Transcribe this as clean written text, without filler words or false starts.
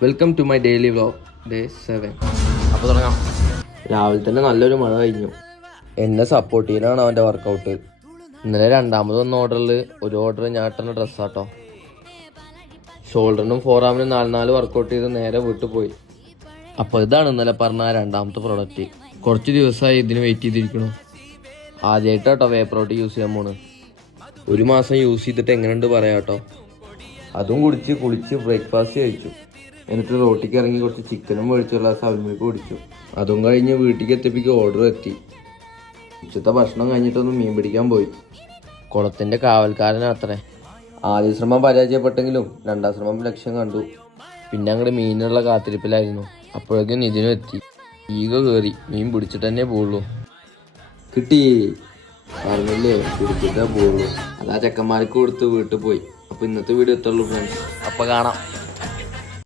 Welcome to my daily vlog day 7. അപ്പോൾ തുടങ്ങാം. രാവിലെ തന്നെ നല്ലൊരു മഴ കഴിഞ്ഞു. എന്നെ സപ്പോർട്ട് ചെയ്യാനാണ് അവൻ്റെ വർക്കൗട്ട്. ഇന്നലെ രണ്ടാമത് വന്ന ഓർഡറിൽ ഒരു ഓർഡർ ഞാൻ ഇട്ടുന്ന ഡ്രസ്സാട്ടോ. ഷോൾഡറിനും ഫോറാമിനും 4 വർക്കൗട്ട് ചെയ്ത് നേരെ വീട്ടിൽ പോയി. അപ്പോൾ ഇതാണ് ഇന്നലെ പറഞ്ഞ രണ്ടാമത്തെ പ്രൊഡക്റ്റ്. കുറച്ച് ദിവസമായി ഇതിന് വെയിറ്റ് ചെയ്തിരിക്കണു. ആദ്യമായിട്ടാട്ടോ വേ പ്രോട്ടീൻ യൂസ് ചെയ്യാൻ പോണ്. 1 മാസം യൂസ് ചെയ്തിട്ട് എങ്ങനെയുണ്ട് പറയാം കേട്ടോ. അതും കുളിച്ച് ബ്രേക്ക്ഫാസ്റ്റ് കഴിച്ചു. എന്നിട്ട് റോട്ടിക്ക് ഇറങ്ങി കുറച്ച് ചിക്കനും മേടിച്ചുള്ള സവൽമിൽക്ക് കുടിച്ചു. അതും കഴിഞ്ഞ് വീട്ടിലേക്ക് എത്തിപ്പിക്ക് ഓർഡർ എത്തി. ഉച്ചത്തെ ഭക്ഷണം കഴിഞ്ഞിട്ടൊന്ന് മീൻ പിടിക്കാൻ പോയി. കുളത്തിൻ്റെ കാവൽക്കാരനത്രേ. ആദ്യ ശ്രമം പരാജയപ്പെട്ടെങ്കിലും 2ാം ശ്രമം ലക്ഷ്യം കണ്ടു. പിന്നെ അങ്ങോട്ട് മീനുള്ള കാത്തിരിപ്പിലായിരുന്നു. അപ്പോഴേക്കും നിതിനും എത്തി. ഈഗോ കയറി മീൻ പിടിച്ചിട്ട് തന്നെ പോവുള്ളൂ. കിട്ടി പറഞ്ഞില്ലേ, പിടിച്ചിട്ടേ പോവുള്ളൂ. അതാ ചെക്കന്മാർക്ക് കൊടുത്ത് വീട്ടിൽ പോയി. അപ്പോൾ ഇന്നത്തെ വീഡിയോ എത്തുള്ളൂ ഫ്രണ്ട്സ്. അപ്പോൾ കാണാം.